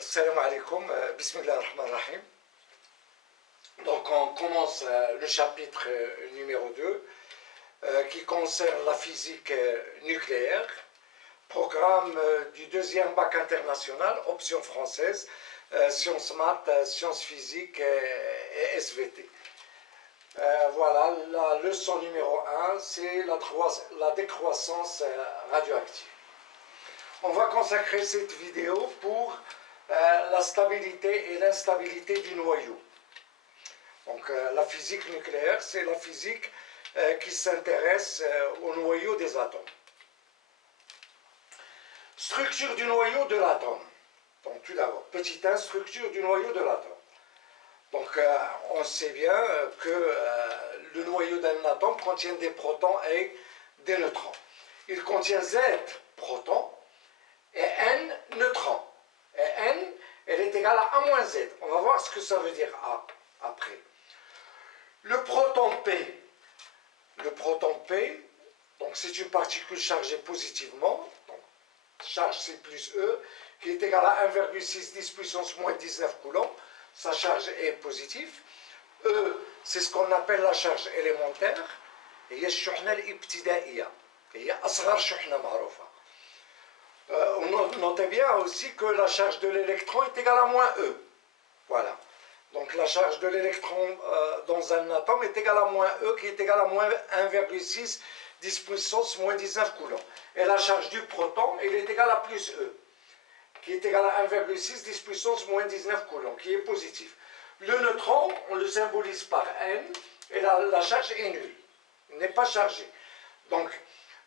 Salam alaikum, bismillah ar-Rahman ar-Rahim. Donc on commence le chapitre numéro 2 qui concerne la physique nucléaire, programme du deuxième bac international, option française, sciences maths, sciences physiques et SVT. Voilà, la leçon numéro 1, c'est la décroissance radioactive. On va consacrer cette vidéo pour la stabilité et l'instabilité du noyau. Donc la physique nucléaire, c'est la physique qui s'intéresse au noyau des atomes. Structure du noyau de l'atome. Donc tout d'abord, petit 1, structure du noyau de l'atome. Donc on sait bien que le noyau d'un atome contient des protons et des neutrons. Il contient Z protons et N neutrons. Et N, elle est égale à A-Z. On va voir ce que ça veut dire A après. Le proton P, donc c'est une particule chargée positivement, donc charge C plus E, qui est égale à 1,6 10 puissance moins 19 coulombs. Sa charge est positive. E, c'est ce qu'on appelle la charge élémentaire. Et il y a الشحنة الابتدائية. Il y a أصغر شحنة معروفة. Notez bien aussi que la charge de l'électron est égale à moins E. Voilà. Donc la charge de l'électron dans un atome est égale à moins E, qui est égale à moins 1,6 10 puissance moins 19 coulombs. Et la charge du proton, elle est égale à plus E, qui est égal à 1,6 10 puissance moins 19 coulombs, qui est positif. Le neutron, on le symbolise par N, et la charge est nulle. Il n'est pas chargé. Donc,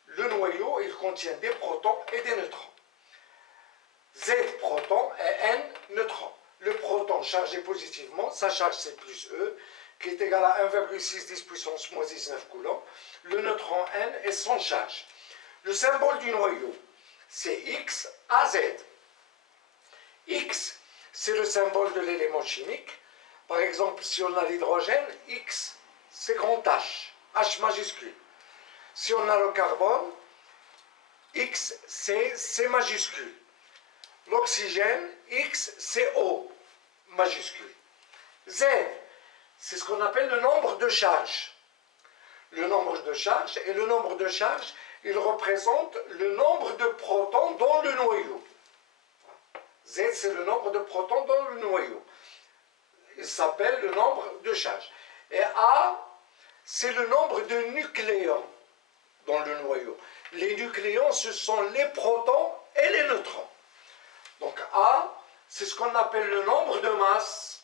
le noyau, il contient des protons et des neutrons. Z protons et N neutrons. Le proton chargé positivement, sa charge c'est plus E, qui est égal à 1,6 10 puissance moins 19 coulombs. Le neutron N est sans charge. Le symbole du noyau, c'est X à Z. X, c'est le symbole de l'élément chimique. Par exemple, si on a l'hydrogène, X, c'est grand H, H majuscule. Si on a le carbone, X, c'est C majuscule. L'oxygène, X, c'est O majuscule. Z, c'est ce qu'on appelle le nombre de charges. Le nombre de charges, et le nombre de charges, il représente le nombre de protons dans le noyau. Z, c'est le nombre de protons dans le noyau. Il s'appelle le nombre de charges. Et A, c'est le nombre de nucléons dans le noyau. Les nucléons, ce sont les protons et les neutrons. Donc A, c'est ce qu'on appelle le nombre de masse,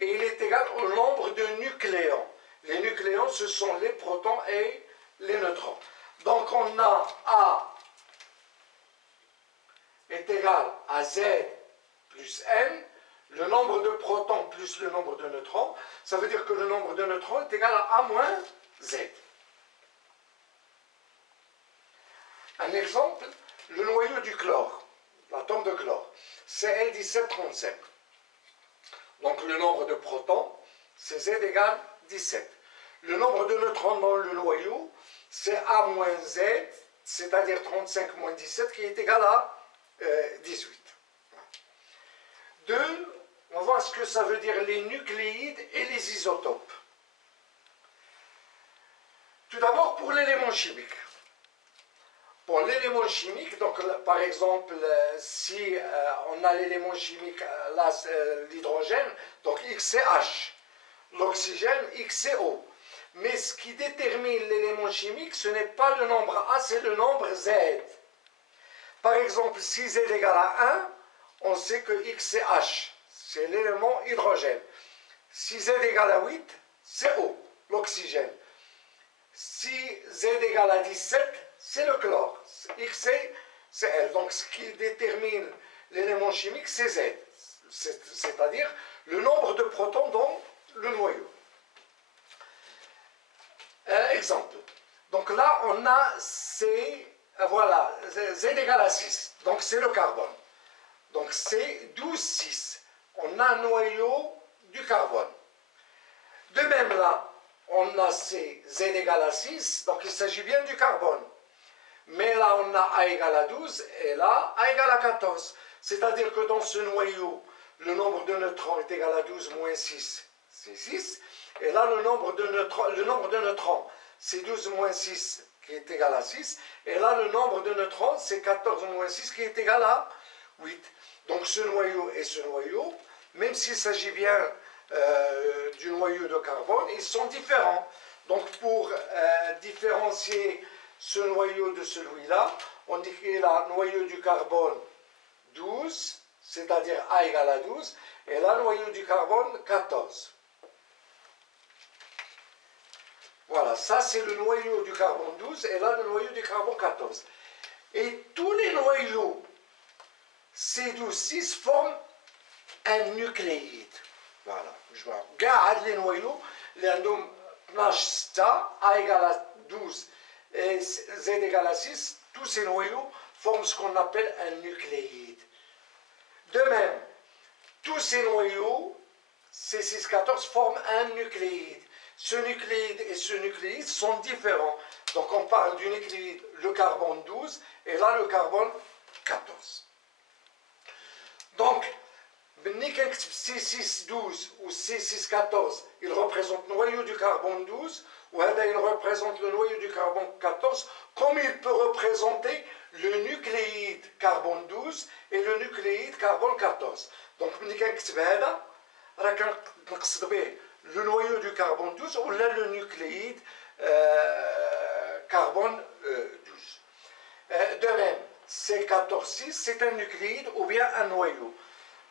et il est égal au nombre de nucléons. Les nucléons, ce sont les protons et les neutrons. Donc on a A est égal à Z plus N, le nombre de protons plus le nombre de neutrons. Ça veut dire que le nombre de neutrons est égal à A moins Z. Un exemple, le noyau du chlore, l'atome de chlore, Cl1735. Donc le nombre de protons, c'est Z égale 17. Le nombre de neutrons dans le noyau, c'est A moins Z, c'est-à-dire 35 moins 17, qui est égal à 18. 2. On va voir ce que ça veut dire les nucléides et les isotopes. Tout d'abord pour l'élément chimique. Pour l'élément chimique, donc par exemple, si on a l'élément chimique, l'hydrogène, donc X c'est H, l'oxygène X c'est O. Mais ce qui détermine l'élément chimique, ce n'est pas le nombre A, c'est le nombre Z. Par exemple, si Z égale à 1, on sait que X c'est H, c'est l'élément hydrogène. Si Z égale à 8, c'est O, l'oxygène. Si Z égale à 17, c'est le chlore. X c'est L. Donc ce qui détermine l'élément chimique, c'est Z. C'est-à-dire le nombre de protons dans le noyau. Exemple. Donc là, on a C. Voilà, Z égale à 6, donc c'est le carbone. Donc c'est 12, 6. On a un noyau du carbone. De même là, on a C, Z égale à 6, donc il s'agit bien du carbone. Mais là, on a A égale à 12, et là, A égale à 14. C'est-à-dire que dans ce noyau, le nombre de neutrons est égal à 12 moins 6, c'est 6. Et là, le nombre de neutrons, c'est 12 moins 6 qui est égal à 6. Et là, le nombre de neutrons, c'est 14 moins 6 qui est égal à 8. Donc ce noyau et ce noyau, même s'il s'agit bien du noyau de carbone, ils sont différents. Donc pour différencier ce noyau de celui-là, on dit qu'il a noyau du carbone 12, c'est-à-dire A égale à 12, et là, noyau du carbone 14. Voilà, ça c'est le noyau du carbone 12, et là, le noyau du carbone 14. Et tous les noyaux C12-6 forment un nucléide. Voilà, je vois. Garde les noyaux, les noms 12, A égale à 12 et Z égale à 6, tous ces noyaux forment ce qu'on appelle un nucléide. De même, tous ces noyaux, C6-14, forment un nucléide. Ce nucléide et ce nucléide sont différents. Donc on parle du nucléide, le carbone 12, et là le carbone 14. Donc, C6-12 ou C6-14, il représente le noyau du carbone 12, ou il représente le noyau du carbone 14, comme il peut représenter le nucléide carbone 12 et le nucléide carbone 14. Donc, le noyau du carbone 12 ou là le nucléide carbone 12. De même, C14-6, c'est un nucléide ou bien un noyau.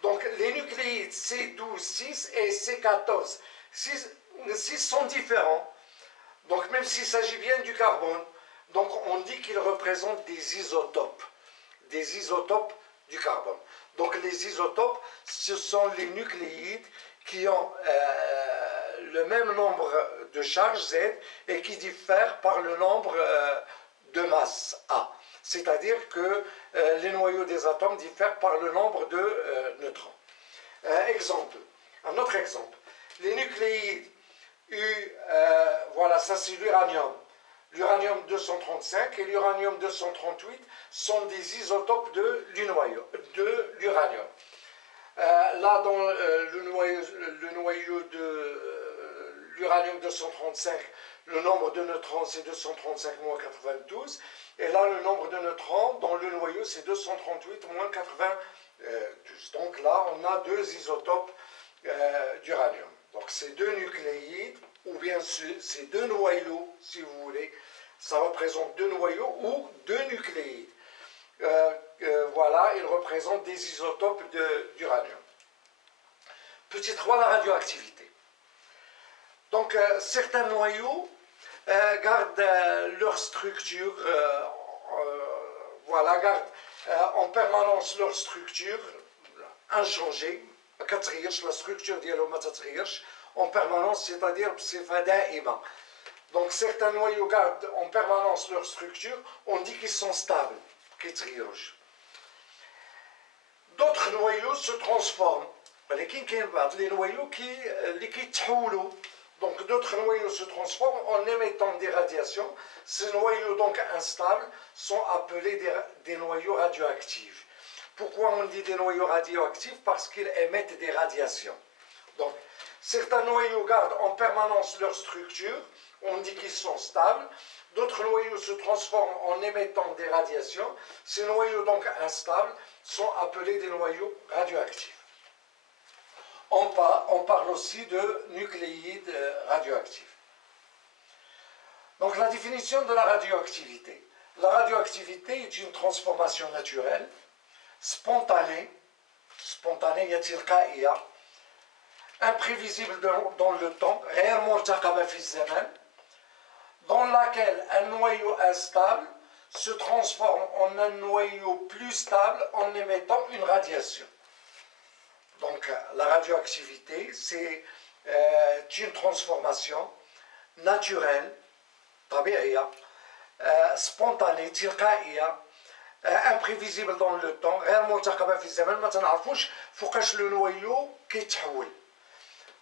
Donc, les nucléides C12-6 et C14-6 sont différents. Donc, même s'il s'agit bien du carbone, donc on dit qu'ils représentent des isotopes du carbone. Donc, les isotopes, ce sont les nucléides qui ont le même nombre de charges Z et qui diffèrent par le nombre de masse A. C'est-à-dire que les noyaux des atomes diffèrent par le nombre de neutrons. Un autre exemple. Les nucléides voilà, ça c'est l'uranium. L'uranium 235 et l'uranium 238 sont des isotopes de l'uranium. Là, dans le noyau de l'uranium 235, le nombre de neutrons c'est 235 moins 92. Et là, le nombre de neutrons dans le noyau c'est 238 moins 92. Donc là, on a deux isotopes d'uranium. Donc ces deux nucléides, ou bien ces deux noyaux, si vous voulez, ça représente deux noyaux ou deux nucléides. Voilà, ils représentent des isotopes d'uranium. Petit 3, la radioactivité. Donc, certains noyaux gardent leur structure, voilà, gardent en permanence leur structure inchangée. La structure en permanence, c'est-à-dire donc certains noyaux gardent en permanence leur structure, on dit qu'ils sont stables. D'autres noyaux se transforment. Les noyaux donc d'autres noyaux se transforment en émettant des radiations. Ces noyaux donc instables sont appelés des noyaux radioactifs. Pourquoi on dit des noyaux radioactifs? Parce qu'ils émettent des radiations. Donc, certains noyaux gardent en permanence leur structure, on dit qu'ils sont stables. D'autres noyaux se transforment en émettant des radiations. Ces noyaux donc instables sont appelés des noyaux radioactifs. On parle aussi de nucléides radioactifs. Donc la définition de la radioactivité. La radioactivité est une transformation naturelle, spontanée, imprévisible dans le temps, réellement dans laquelle un noyau instable se transforme en un noyau plus stable en émettant une radiation. Donc la radioactivité, c'est une transformation naturelle, spontanée, imprévisible dans le temps, réellement le noyau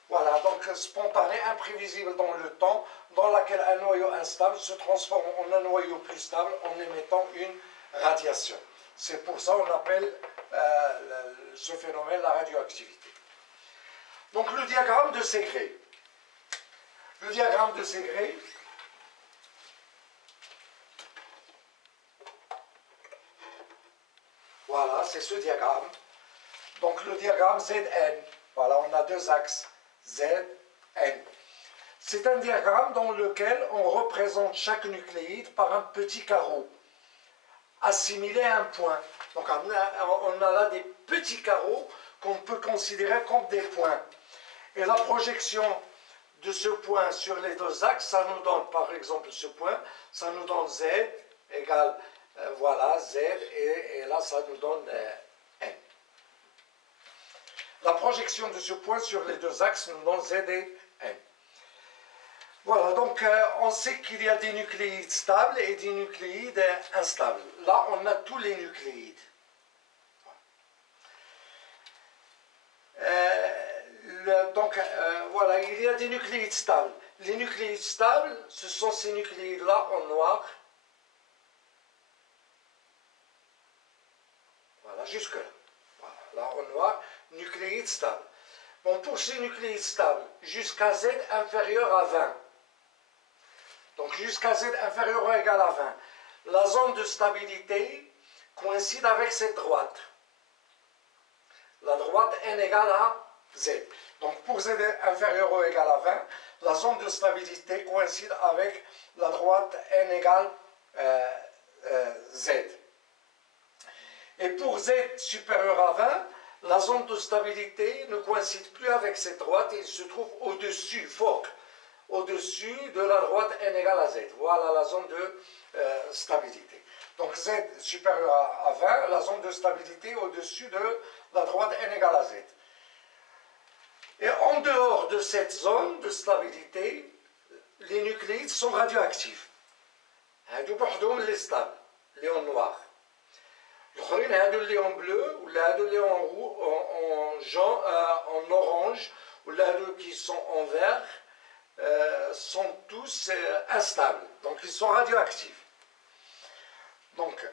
voilà, donc spontané, imprévisible dans le temps, dans laquelle un noyau instable se transforme en un noyau plus stable en émettant une radiation. C'est pour ça qu'on appelle ce phénomène la radioactivité. Donc le diagramme de Segré. Le diagramme de Segré, voilà, c'est ce diagramme. Donc le diagramme Zn, voilà, on a deux axes, Zn. C'est un diagramme dans lequel on représente chaque nucléide par un petit carreau, assimilé à un point. Donc on a là des petits carreaux qu'on peut considérer comme des points. Et la projection de ce point sur les deux axes, ça nous donne par exemple ce point, ça nous donne Z égale, voilà, Z, et là ça nous donne N. La projection de ce point sur les deux axes nous donne Z et N. Voilà, donc on sait qu'il y a des nucléides stables et des nucléides instables. Là, on a tous les nucléides. Voilà, il y a des nucléides stables. Les nucléides stables, ce sont ces nucléides-là en noir. Voilà, jusque-là. Voilà, là en noir, nucléides stables. Bon, pour ces nucléides stables, jusqu'à Z inférieur à 20. Donc jusqu'à Z inférieur ou égal à 20. La zone de stabilité coïncide avec cette droite. La droite n égale à Z. Donc pour Z inférieur ou égal à 20, la zone de stabilité coïncide avec la droite n égale Z. Et pour Z supérieur à 20, la zone de stabilité ne coïncide plus avec cette droite et il se trouve au-dessus, foc, au-dessus de la droite n égale à Z. Voilà la zone de stabilité. Donc Z supérieur à 20, la zone de stabilité au-dessus de la droite n égale à Z. Et en dehors de cette zone de stabilité, les nucléides sont radioactifs. هادو بوحدهم اللي stable, les en noir. الآخرين هادو اللي en bleu, ولا هادو اللي en orange, ولا هادو qui sont en vert, sont tous instables. Donc ils sont radioactifs. Donc,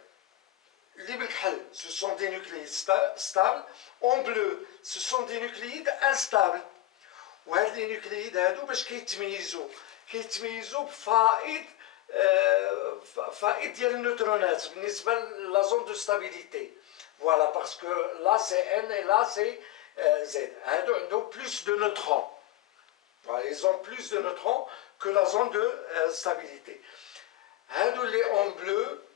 les بالكحل, ce sont des nucléides stables. En bleu, ce sont des nucléides instables. وهاد les nucléides هادو باش كيتميزوا بفائض ديال النيوترونات بالنسبه لا زون دو ستابيليتي. Voilà, parce que là c'est N et là c'est Z. هادو عندهم plus de neutrons. Voilà, ils ont plus de neutrons que la zone de stabilité. هادو les en bleu,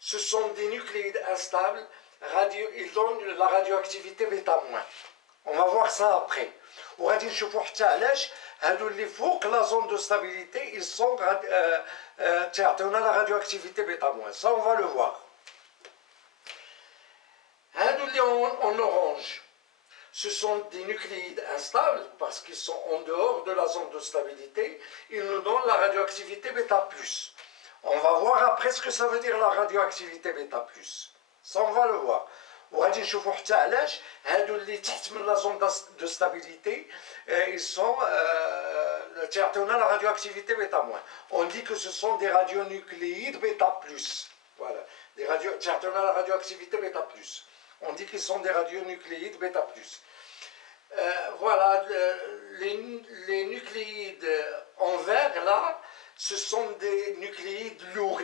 ce sont des nucléides instables, ils donnent la radioactivité β-. On va voir ça après. وغادي نشوفوا حتى علاش هادو اللي فوق la zone de stabilité, ils sont تعطيونا la radioactivité β-. Ça on va le voir. هادو اللي en orange, ce sont des nucléides instables parce qu'ils sont en dehors de la zone de stabilité. Ils nous donnent la radioactivité β+. On va voir après ce que ça veut dire la radioactivité β+. Ça on va le voir. وغادي نشوفوا حتى علاش هادو اللي تحت من لا زون دو ستابيليتي ils sont تعطيونا la radioactivité β-. On dit que ce sont des radionucléides β+. Voilà, des تعطيونا la radioactivité β+. On dit qu'ils sont des radionucléides β+. Voilà, les nucléides en vert là, ce sont des nucléides lourds.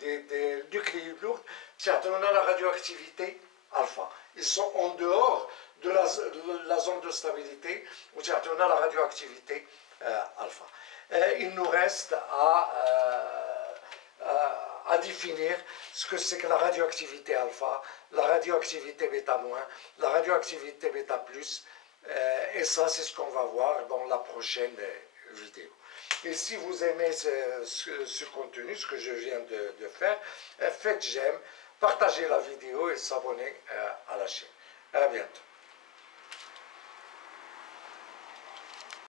Des nucléides lourds, تعطيونا la radioactivité alpha. Ils sont en dehors de la zone de stabilité où تعطيونا la radioactivité alpha. Il nous reste à définir ce que c'est que la radioactivité alpha, la radioactivité β-, la radioactivité β+, et ça c'est ce qu'on va voir dans la prochaine vidéo. Et si vous aimez ce contenu, ce que je viens de faire, faites j'aime, partagez la vidéo et s'abonnez à la chaîne. À bientôt.